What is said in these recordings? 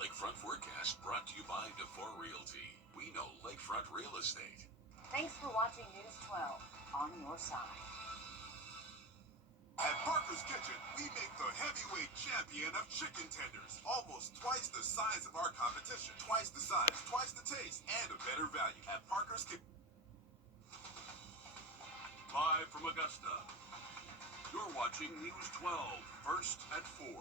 Lakefront Forecast brought to you by DeFore Realty. We know Lakefront Real Estate. Thanks for watching News 12 on your side. At Parker's Kitchen, we make the heavyweight champion of chicken tenders. Almost twice the size of our competition. Twice the size, twice the taste, and a better value. At Parker's Kitchen. Live from Augusta, you're watching News 12, first at 4.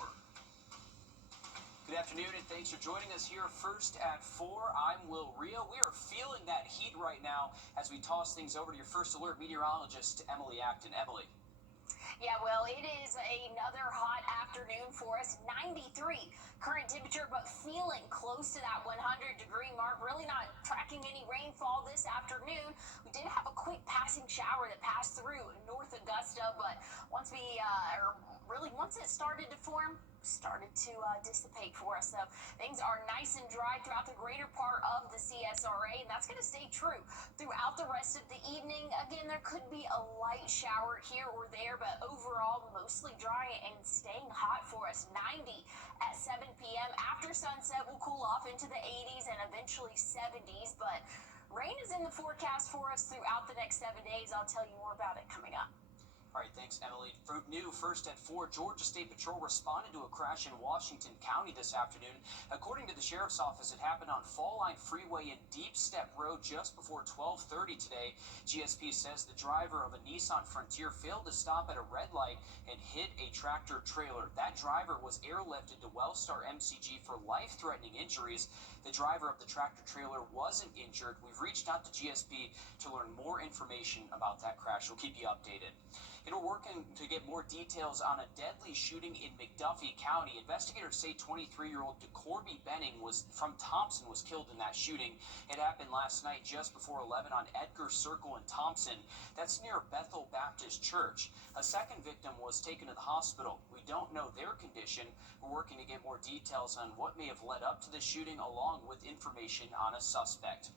Good afternoon, and thanks for joining us here first at 4. I'm Wrdw. We are feeling that heat right now as we toss things over to your first alert meteorologist, Emily Acton. Emily. Yeah, well, it is another hot afternoon for us. 93 current temperature, but feeling close to that 100-degree mark. Really not tracking any rainfall this afternoon. We did have a quick passing shower that passed through North Augusta, but once it started to form, started to dissipate for us. So things are nice and dry throughout the greater part of the CSRA, and that's going to stay true throughout the rest of the evening. Again, there could be a light shower here or there, but overall mostly dry and staying hot for us. 90 at 7 p.m. After sunset, we'll cool off into the 80s and eventually 70s, but rain is in the forecast for us throughout the next 7 days. I'll tell you more about it coming up. All right, thanks, Emily. New first at 4, Georgia State Patrol responded to a crash in Washington County this afternoon. According to the sheriff's office, it happened on Fall Line Freeway in Deep Step Road just before 12:30 today. GSP says the driver of a Nissan Frontier failed to stop at a red light and hit a tractor trailer. That driver was airlifted to Wellstar MCG for life-threatening injuries. The driver of the tractor trailer wasn't injured. We've reached out to GSP to learn more information about that crash. We'll keep you updated. We're working to get more details on a deadly shooting in McDuffie County. Investigators say 23-year-old DeCorby Benning from Thompson was killed in that shooting. It happened last night just before 11 on Edgar Circle in Thompson. That's near Bethel Baptist Church. A second victim was taken to the hospital. We don't know their condition. We're working to get more details on what may have led up to the shooting, along with information on a suspect.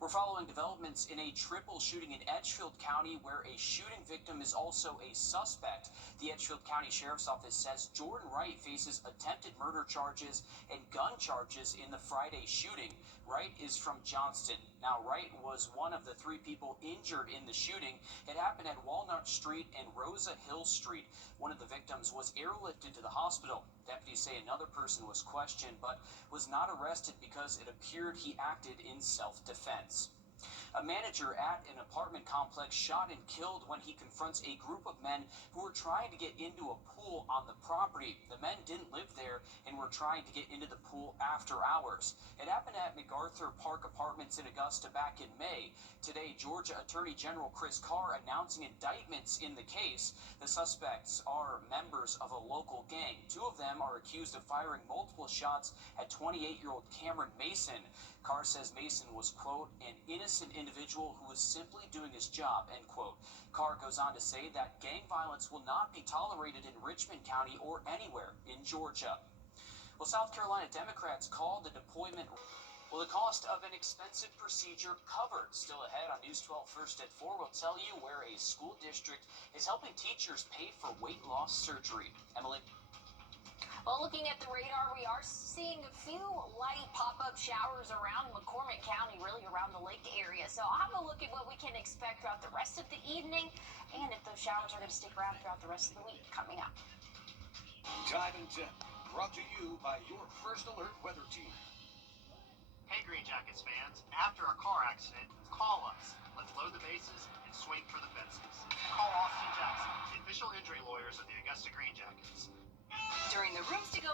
We're following developments in a triple shooting in Edgefield County, where a shooting victim is also a suspect. The Edgefield County Sheriff's Office says Jordan Wright faces attempted murder charges and gun charges in the Friday shooting. Wright is from Johnston. Now, Wright was one of the 3 people injured in the shooting. It happened at Walnut Street and Rosa Hill Street. One of the victims was airlifted to the hospital. Deputies say another person was questioned, but was not arrested because it appeared he acted in self-defense. A manager at an apartment complex shot and killed when he confronts a group of men who were trying to get into a pool on the property. The men didn't live there and were trying to get into the pool after hours. It happened at MacArthur Park Apartments in Augusta back in May. Today, Georgia Attorney General Chris Carr announcing indictments in the case. The suspects are members of a local gang. 2 of them are accused of firing multiple shots at 28-year-old Cameron Mason. Carr says Mason was, quote, an innocent individual who was simply doing his job, end quote. Carr goes on to say that gang violence will not be tolerated in Richmond County or anywhere in Georgia. Well, South Carolina Democrats called the deployment. Well, the cost of an expensive procedure covered. Still ahead on News 12 First at 4, we'll tell you where a school district is helping teachers pay for weight loss surgery. Emily? Well, looking at the radar, we are seeing a few light pop-up showers around McCormick County, really around the lake area. So I'll have a look at what we can expect throughout the rest of the evening and if those showers are going to stick around throughout the rest of the week coming up. Time and Tip, brought to you by your First Alert weather team. Hey Green Jackets fans, after a car accident, call us. Let's load the bases and swing for the fences. Call Austin Jackson, the official injury lawyers of the Augusta Green Jackets. During the rooms to go.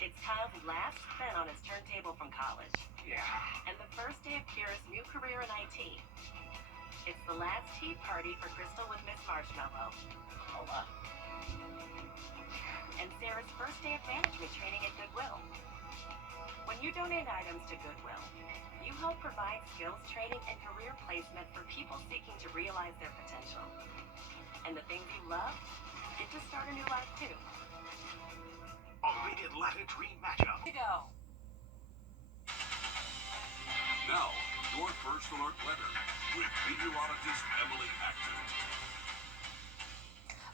It's Kyle's last spin on his turntable from college. Yeah. And the first day of Kira's new career in IT. It's the last tea party for Crystal with Miss Marshmallow. Hold on. and Sarah's first day of management training at Goodwill. When you donate items to Goodwill, you help provide skills training and career placement for people seeking to realize their potential. And the things you love get to start a new life too. A big Atlanta dream matchup. To go. Now, your first alert weather with meteorologist Emily Acton.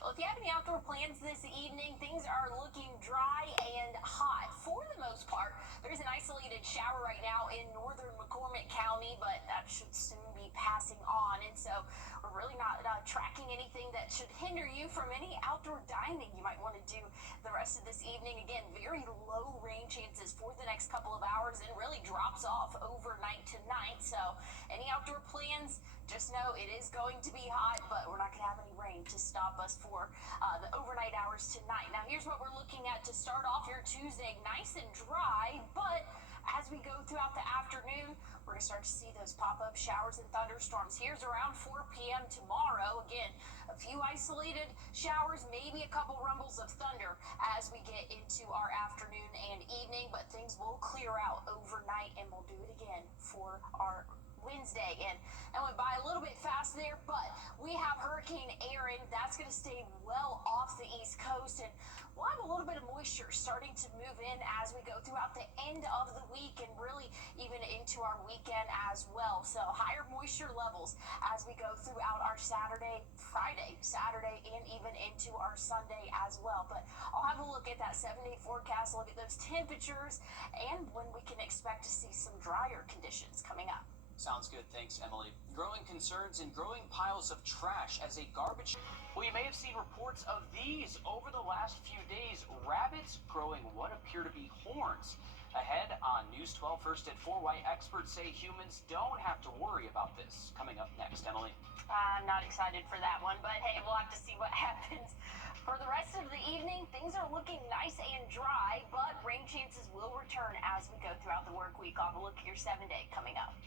Well, if you have any outdoor plans this evening, things are looking dry and hot for the most part. There's an isolated shower right now in northern McCormick County, but that should soon be passing on. And so we're really not tracking anything that should hinder you from any outdoor dining you might want to do the rest of this evening. Again, very low rain chances for the next couple of hours and really drops off overnight tonight. So any outdoor plans, just know it is going to be hot, but we're not going to have any rain to stop us for the overnight hours tonight. Now, here's what we're looking at to start off your Tuesday. Nice and dry, but as we go throughout the afternoon, we're going to start to see those pop-up showers and thunderstorms. Here's around 4 p.m. tomorrow. Again, a few isolated showers, maybe a couple rumbles of thunder as we get into our afternoon and evening, but things will clear out overnight, and we'll do it again for our Wednesday. And went by a little bit fast there, but we have Hurricane Aaron. That's going to stay well off the East Coast, and we'll have a little bit of moisture starting to move in as we go throughout the end of the week and really even into our weekend as well. So higher moisture levels as we go throughout our Friday, Saturday, and even into our Sunday as well. But I'll have a look at that 7-day forecast, look at those temperatures, and when we can expect to see some drier conditions coming up. Sounds good. Thanks, Emily. Growing concerns and growing piles of trash as a garbage. Well, you may have seen reports of these over the last few days. Rabbits growing what appear to be horns. Ahead on News 12 First at 4, why experts say humans don't have to worry about this. Coming up next, Emily. I'm not excited for that one, but hey, we'll have to see what happens. For the rest of the evening, things are looking nice and dry, but rain chances will return as we go throughout the work week. I'll have a look at your 7-day coming up.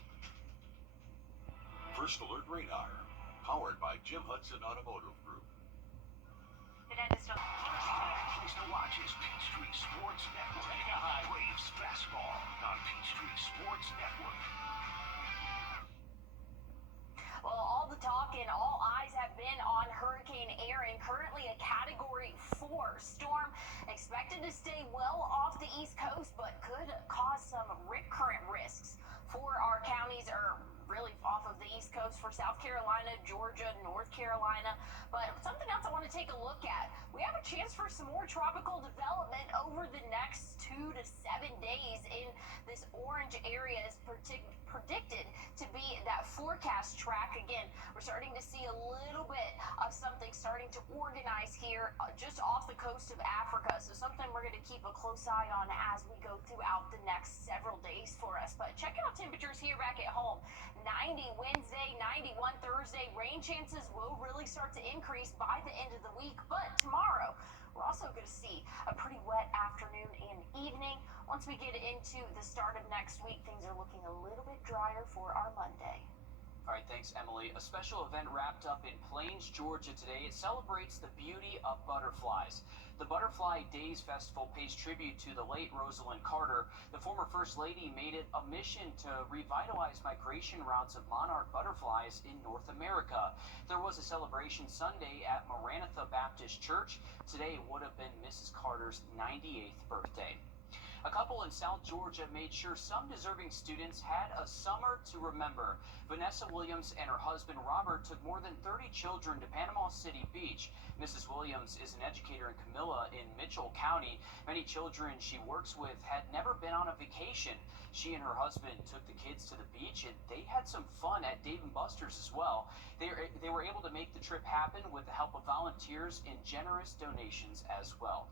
First Alert Radar, powered by Jim Hudson Automotive Group. Fernandez don't. Place to watch is Peachtree Sports Network. Take a high. Braves fastball on Peachtree Sports Network. Well, all the talk and all eyes have been on Hurricane Aaron, currently a Category 4 storm, expected to stay well off the East Coast, but could cause some current risks for our counties, or really off of the East Coast for South Carolina, Georgia, North Carolina. But something else I want to take a look at. We have a chance for some more tropical development over the next 2 to 7 days in this orange area is predicted to be that forecast track. Again, we're starting to see a little bit of something starting to organize here just off the coast of Africa. So something we're going to keep a close eye on as we go throughout the next several days for us. But check out temperatures here back at home. 90 Wednesday, 91 Thursday. Rain chances will really start to increase by the end of the week. But tomorrow, we're also going to see a pretty wet afternoon and evening. Once we get into the start of next week, things are looking a little bit drier for our Monday. All right, thanks, Emily. A special event wrapped up in Plains, Georgia today. It celebrates the beauty of butterflies. The Butterfly Days Festival pays tribute to the late Rosalind Carter. The former First Lady made it a mission to revitalize migration routes of monarch butterflies in North America. There was a celebration Sunday at Maranatha Baptist Church. Today would have been Mrs. Carter's 98th birthday. A couple in South Georgia made sure some deserving students had a summer to remember. Vanessa Williams and her husband Robert took more than 30 children to Panama City Beach. Mrs. Williams is an educator in Camilla in Mitchell County. Many children she works with had never been on a vacation. She and her husband took the kids to the beach, and they had some fun at Dave & Buster's as well. They were able to make the trip happen with the help of volunteers and generous donations as well.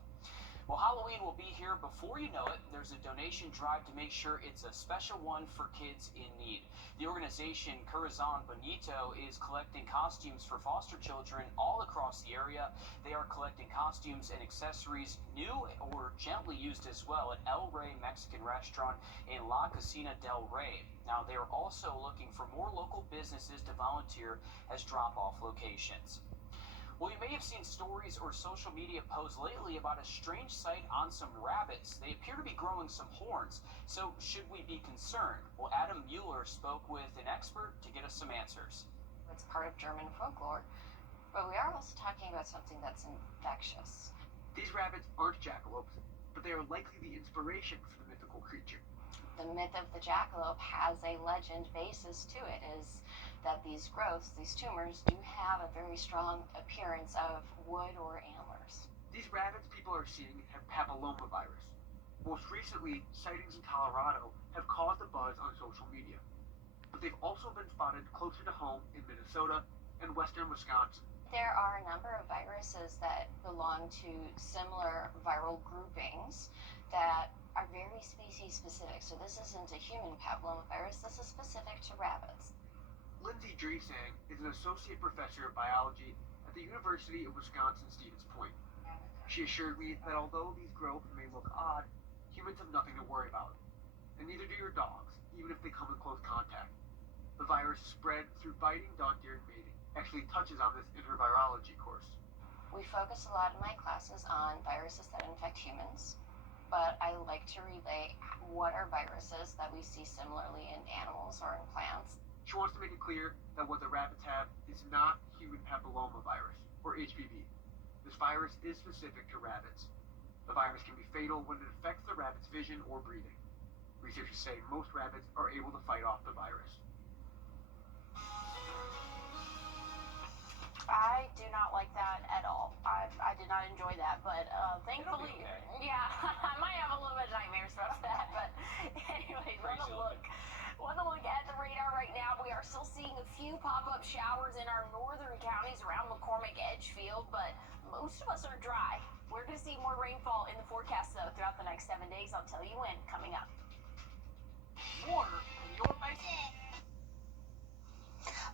Well, Halloween will be here before you know it. There's a donation drive to make sure it's a special one for kids in need. The organization Corazon Bonito is collecting costumes for foster children all across the area. They are collecting costumes and accessories, new or gently used as well, at El Rey Mexican Restaurant in La Cocina del Rey. Now, they are also looking for more local businesses to volunteer as drop-off locations. Well, you may have seen stories or social media posts lately about a strange sight on some rabbits. They appear to be growing some horns. So should we be concerned? Well, Adam Mueller spoke with an expert to get us some answers. It's part of German folklore, but we are also talking about something that's infectious. These rabbits aren't jackalopes, but they are likely the inspiration for the mythical creature. The myth of the jackalope has a legend basis to it, is that these growths, these tumors, do have a very strong appearance of wood or antlers. These rabbits people are seeing have papillomavirus. Most recently, sightings in Colorado have caused a buzz on social media, but they've also been spotted closer to home in Minnesota and western Wisconsin. There are a number of viruses that belong to similar viral groupings that are very species specific. So this isn't a human papillomavirus, this is specific to rabbits. Lindsay Dreesang is an associate professor of biology at the University of Wisconsin-Stevens Point. She assured me that although these growths may look odd, humans have nothing to worry about. And neither do your dogs, even if they come in close contact. The virus is spread through biting dog during mating. Actually touches on this in her virology course. We focus a lot in my classes on viruses that infect humans, but I like to relay what are viruses that we see similarly in animals or in plants. She wants to make it clear that what the rabbits have is not human papillomavirus, or HPV. This virus is specific to rabbits. The virus can be fatal when it affects the rabbit's vision or breathing. Researchers say most rabbits are able to fight off the virus. I do not like that at all. I did not enjoy that, but thankfully, yeah, I might have a little bit of nightmares about that. But anyways, want to look at the radar right now. We are still seeing a few pop-up showers in our northern counties around McCormick Edgefield, but most of us are dry. We're going to see more rainfall in the forecast though throughout the next 7 days. I'll tell you when. Coming up. Water in your basement.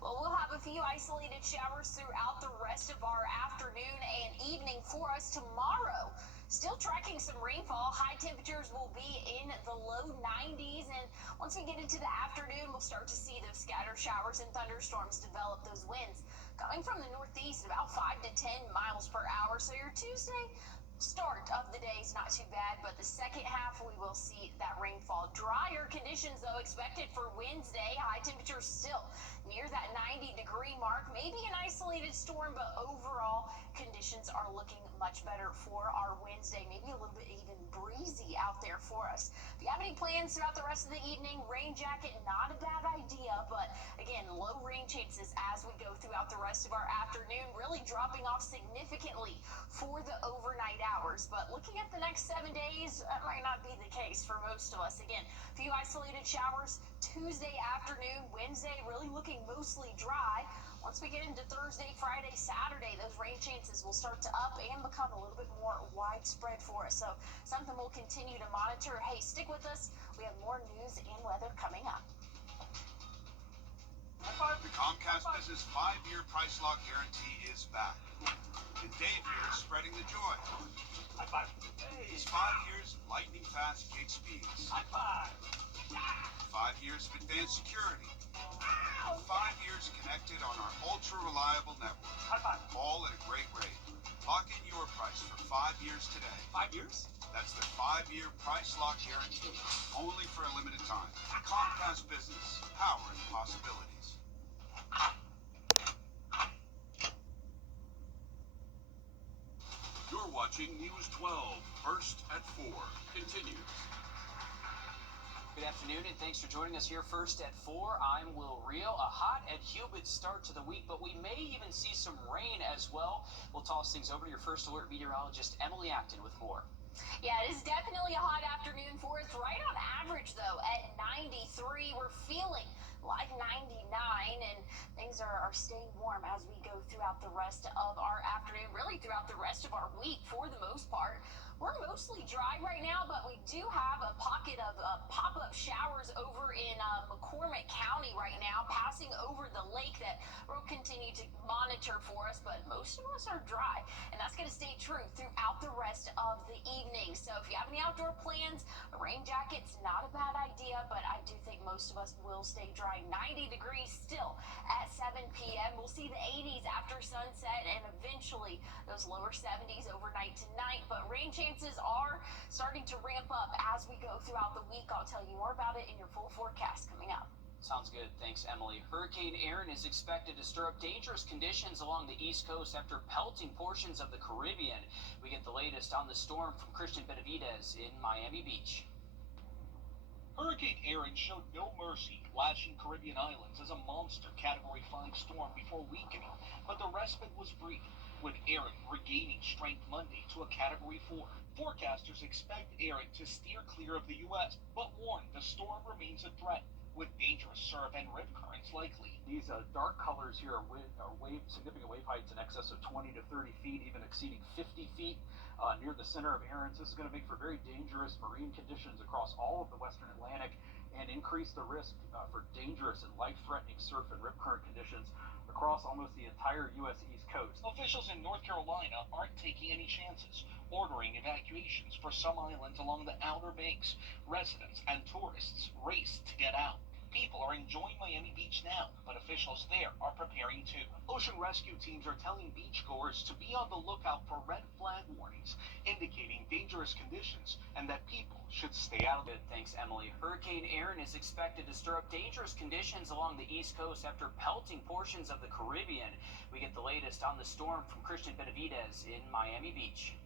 Well, we'll have a few isolated showers throughout the rest of our afternoon and evening for us tomorrow. Still tracking some rainfall. High temperatures will be in the low 90s. And once we get into the afternoon, we'll start to see those scattered showers and thunderstorms develop. Those winds coming from the northeast at about 5 to 10 miles per hour. So your Tuesday start of the day is not too bad, but the second half we will see that rainfall. Drier conditions though expected for Wednesday. High temperatures still near that 90-degree mark. Maybe an isolated storm, but overall conditions are looking much better for our Wednesday. Maybe a little bit even breezy out there for us. If you have any plans throughout the rest of the evening, rain jacket, not a bad idea, but again, low rain chances as we go throughout the rest of our afternoon, really dropping off significantly for the overnight hours. But looking at the next 7 days, that might not be the case for most of us. Again, a few isolated showers Tuesday afternoon, Wednesday really looking mostly dry. Once we get into Thursday, Friday, Saturday, those rain chances will start to up and become a little bit more widespread for us. So something we'll continue to monitor. Hey, stick with us. We have more news and weather coming up. The Comcast Business 5-year price lock guarantee is back. And Dave here is spreading the joy. High five. It's 5 years of lightning fast gig speeds. High five. 5 years of advanced security. 5 years connected on our ultra-reliable network. High five. All at a great rate. Lock in your price for 5 years today. 5 years? That's the 5-year price lock guarantee. Only for a limited time. Comcast Business. Powering possibilities. You're watching News 12, first at 4. Continues. Good afternoon, and thanks for joining us here first at 4. I'm Will Rio. A hot and humid start to the week, but we may even see some rain as well. We'll toss things over to your first alert meteorologist, Emily Acton, with more. Yeah, it is definitely a hot afternoon for us. Right on average, though, at 93. We're feeling like 99, and things are staying warm as we go throughout the rest of our afternoon, really throughout the rest of our week for the most part. We're mostly dry right now, but we do have a pocket of pop-up showers over in McCormick County right now, passing over the lake that we'll continue to monitor for us, but most of us are dry, and that's going to stay true throughout the rest of the evening. So if you have any outdoor plans, a rain jacket's not a bad idea, but I do think most of us will stay dry. 90 degrees still at 7 p.m. We'll see the 80s after sunset and eventually those lower 70s overnight tonight, but rain chances are starting to ramp up as we go throughout the week. I'll tell you more about it in your full forecast coming up. Sounds good. Thanks, Emily. Hurricane Aaron is expected to stir up dangerous conditions along the East Coast after pelting portions of the Caribbean. We get the latest on the storm from Christian Benavidez in Miami Beach. Hurricane Aaron showed no mercy, lashing Caribbean islands as a monster Category 5 storm before weakening, but the respite was brief, with Aaron regaining strength Monday to a Category 4. Forecasters expect Aaron to steer clear of the U.S., but warn the storm remains a threat, with dangerous surf and rip currents likely. These dark colors here are significant wave heights in excess of 20 to 30 feet, even exceeding 50 feet near the center of Aaron. This is going to make for very dangerous marine conditions across all of the western Atlantic and increase the risk for dangerous and life-threatening surf and rip current conditions across almost the entire U.S. East Coast. Officials in North Carolina aren't taking any chances, ordering evacuations for some islands along the Outer Banks. Residents and tourists race to get out. People are enjoying Miami Beach now, but officials there are preparing too. Ocean rescue teams are telling beachgoers to be on the lookout for red flag warnings, indicating dangerous conditions and that people should stay out of it. Good, thanks, Emily. Hurricane Aaron is expected to stir up dangerous conditions along the East Coast after pelting portions of the Caribbean. We get the latest on the storm from Christian Benavidez in Miami Beach.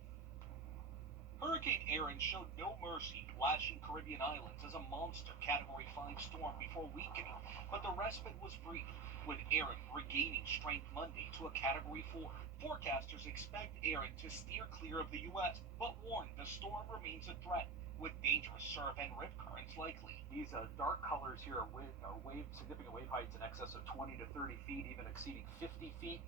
Hurricane Aaron showed no mercy, lashing Caribbean islands as a monster Category 5 storm before weakening, but the respite was brief, with Aaron regaining strength Monday to a Category 4. Forecasters expect Aaron to steer clear of the U.S., but warn the storm remains a threat, with dangerous surf and rip currents likely. These dark colors here are significant wave heights in excess of 20 to 30 feet, even exceeding 50 feet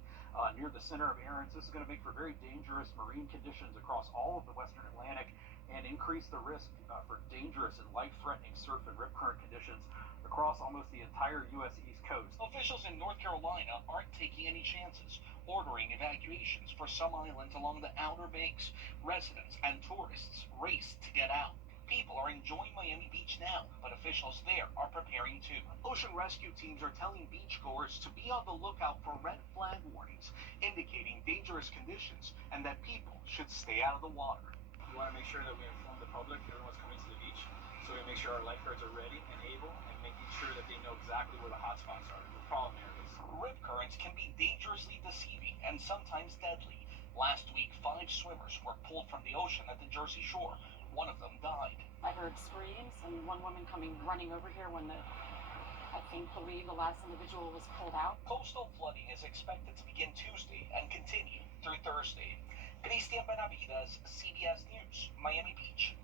near the center of Aaron. This is going to make for very dangerous marine conditions across all of the western Atlantic and increase the risk for dangerous and life-threatening surf and rip current conditions across almost the entire U.S. East Coast. Officials in North Carolina aren't taking any chances, ordering evacuations for some islands along the Outer Banks. Residents and tourists race to get out. People are enjoying Miami Beach now, but officials there are preparing too. Ocean rescue teams are telling beachgoers to be on the lookout for red flag warnings, indicating dangerous conditions and that people should stay out of the water. We want to make sure that we inform the public, everyone's coming to the beach, so we make sure our lifeguards are ready and able, and making sure that they know exactly where the hot spots are, the problem areas. Rip currents can be dangerously deceiving and sometimes deadly. Last week, 5 swimmers were pulled from the ocean at the Jersey Shore. One of them died. I heard screams and one woman running over here when I believe the last individual was pulled out. Coastal flooding is expected to begin Tuesday and continue through Thursday. Christian Benavidez, CBS News, Miami Beach.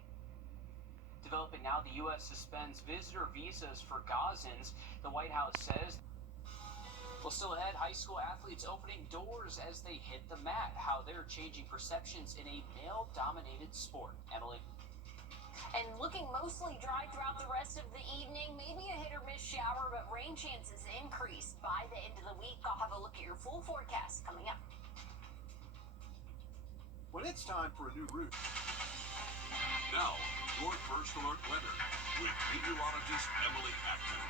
Developing now, the U.S. suspends visitor visas for Gazans. The White House says. Well, still ahead, high school athletes opening doors as they hit the mat. How they're changing perceptions in a male-dominated sport. Emily. And looking mostly dry throughout the rest of the evening. Maybe a hit or miss shower, but rain chances increase by the end of the week. I'll have a look at your full forecast coming up. When it's time for a new route. Now, your first alert weather with meteorologist Emily Acton.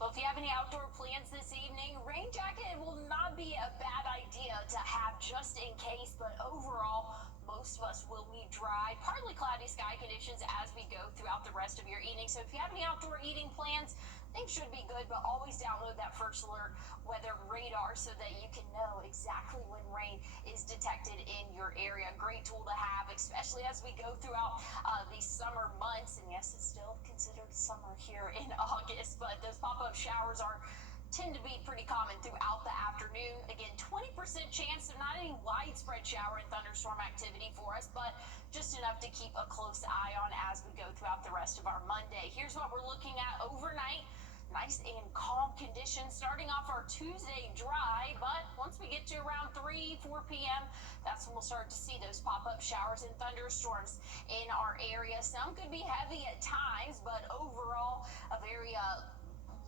Well, if you have any outdoor plans this evening, rain jacket will not be a bad idea to have just in case, but overall, most of us will be dry, partly cloudy sky conditions as we go throughout the rest of your evening. So if you have any outdoor eating plans, things should be good, but always download that first alert weather radar so that you can know exactly when rain is detected in your area. Great tool to have, especially as we go throughout these summer months. And yes, it's still considered summer here in August, but those pop-up showers tend to be pretty common throughout the afternoon. Again, 20% chance of not any widespread shower and thunderstorm activity for us, but just enough to keep a close eye on as we go throughout the rest of our Monday. Here's what we're looking at overnight. nice and calm conditions starting off our Tuesday dry, but once we get to around 3-4 p.m., that's when we'll start to see those pop-up showers and thunderstorms in our area. Some could be heavy at times, but overall a very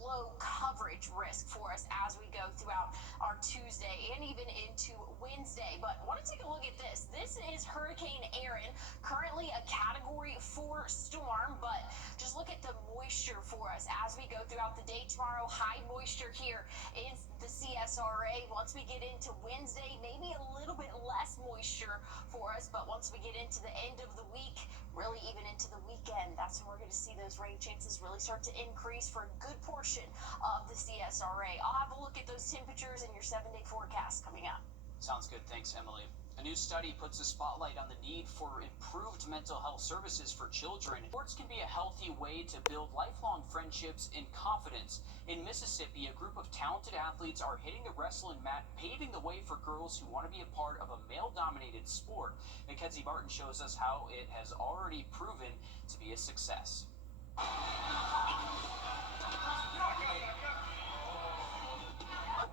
low coverage risk for us as we go throughout our Tuesday and even into Wednesday. But I want to take a look at this. This is Hurricane Erin, currently a Category 4 storm, but just look at the moisture for us as we go throughout the day tomorrow. High moisture here in the CSRA. Once we get into Wednesday, maybe a little bit less moisture for us, but once we get into the end of the week, really even into the weekend, that's when we're going to see those rain chances really start to increase for a good portion of the CSRA. I'll have a look at those temperatures in your 7-day forecast coming up. Sounds good. Thanks, Emily. A new study puts a spotlight on the need for improved mental health services for children. Sports can be a healthy way to build lifelong friendships and confidence. In Mississippi, a group of talented athletes are hitting the wrestling mat, paving the way for girls who want to be a part of a male-dominated sport. Mackenzie Martin shows us how it has already proven to be a success.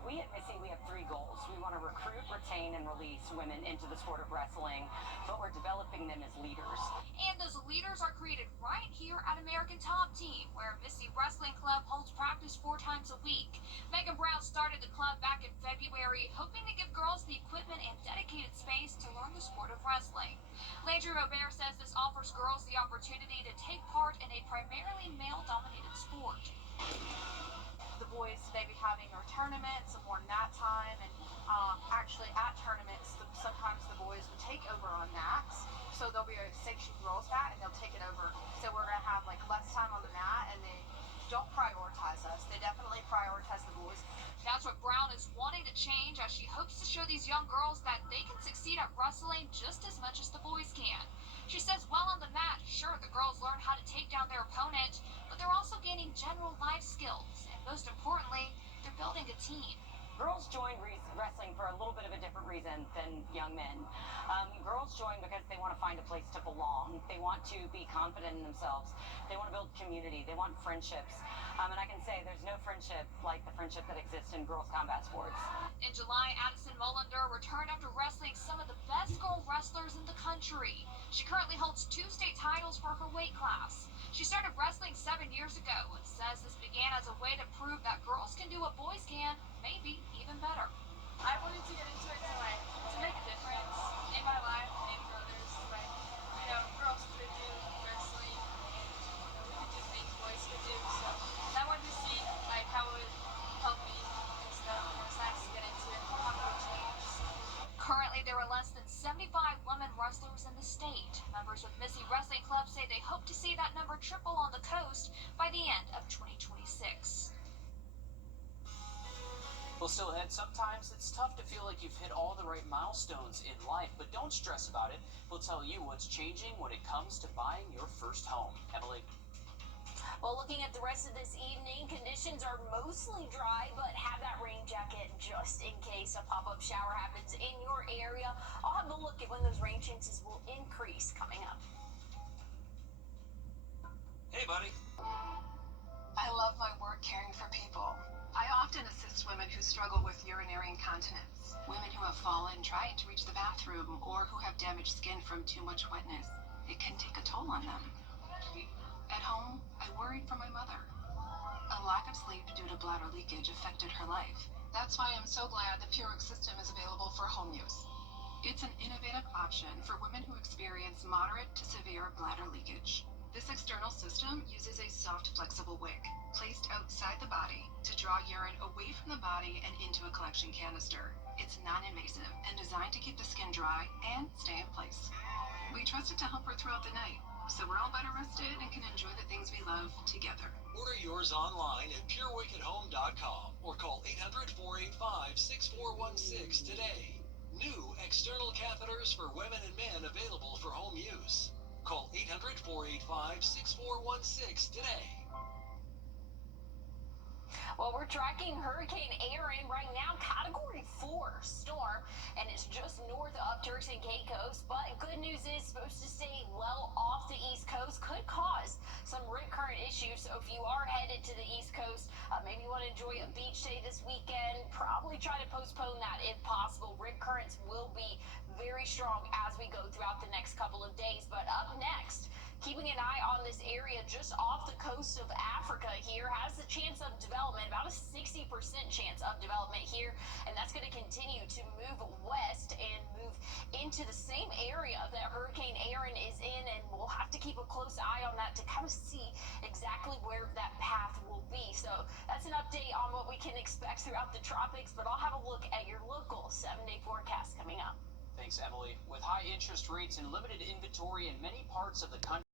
We at Missy, we have 3 goals. We want to recruit, retain, and release women into the sport of wrestling, but we're developing them as leaders. And those leaders are created right here at American Top Team, where Missy Wrestling Club holds practice 4 times a week. Megan Brown started the club back in February, hoping to give girls the equipment and dedicated space to learn the sport of wrestling. Landry Robert says this offers girls the opportunity to take part in a primarily male-dominated sport. The boys, they be having their tournaments and more nap time, and actually at tournaments, sometimes the boys would take over on mats, so there'll be a section girls mat and they'll take it over. So we're gonna have like less time on the mat, and they don't prioritize us. They definitely prioritize the boys. That's what Brown is wanting to change, as she hopes to show these young girls that they can succeed at wrestling just as much as the boys can. She says while on the mat, sure, the girls learn how to take down their opponent, but they're also gaining general life skills. Most importantly, they're building a team. Girls join wrestling for a little bit of a different reason than young men. Girls join because they want to find a place to belong. They want to be confident in themselves. They want to build community. They want friendships. And I can say there's no friendship like the friendship that exists in girls' combat sports. In July, Addison Mullender returned after wrestling some of the best girl wrestlers in the country. She currently holds 2 state titles for her weight class. She started wrestling 7 years ago and says this began as a way to prove that girls can do what boys can, maybe even better. I wanted to get into it to make a difference in my life and for others. Like, girls could do wrestling, we could do things boys could do. So I wanted to see how it would help me and stuff. And it's nice to get into it. Currently, there are less than 75 women wrestlers in the state. Members with Missy Wrestling Club say they hope to see that number triple on the coast by the end of 2026. Well, still ahead, sometimes it's tough to feel like you've hit all the right milestones in life, but don't stress about it. We'll tell you what's changing when it comes to buying your first home. Emily? Well, looking at the rest of this evening, conditions are mostly dry, but have that rain jacket just in case a pop-up shower happens in your area. I'll have a look at when those rain chances will increase coming up. Hey, buddy. I love my work caring for people. I often assist women who struggle with urinary incontinence, women who have fallen trying to reach the bathroom, or who have damaged skin from too much wetness. It can take a toll on them. At home, I worried for my mother. A lack of sleep due to bladder leakage affected her life. That's why I'm so glad the Purix system is available for home use. It's an innovative option for women who experience moderate to severe bladder leakage. This external system uses a soft, flexible wick placed outside the body to draw urine away from the body and into a collection canister. It's non-invasive and designed to keep the skin dry and stay in place. We trust it to help her throughout the night, so we're all better rested and can enjoy the things we love together. Order yours online at purewickathome.com or call 800-485-6416 today. New external catheters for women and men available for home use. Call 800-485-6416 today. Well, we're tracking Hurricane Erin right now, Category 4 storm, and it's just north of Turks and Caicos. But good news is supposed to stay well off the East Coast, could cause some rip current issues. So if you are headed to the East Coast, about a 60% chance of development here, and that's going to continue to move west and move into the same area that Hurricane Aaron is in, and we'll have to keep a close eye on that to kind of see exactly where that path will be. So that's an update on what we can expect throughout the tropics, but I'll have a look at your local 7-day forecast coming up. Thanks, Emily. With high interest rates and limited inventory in many parts of the country,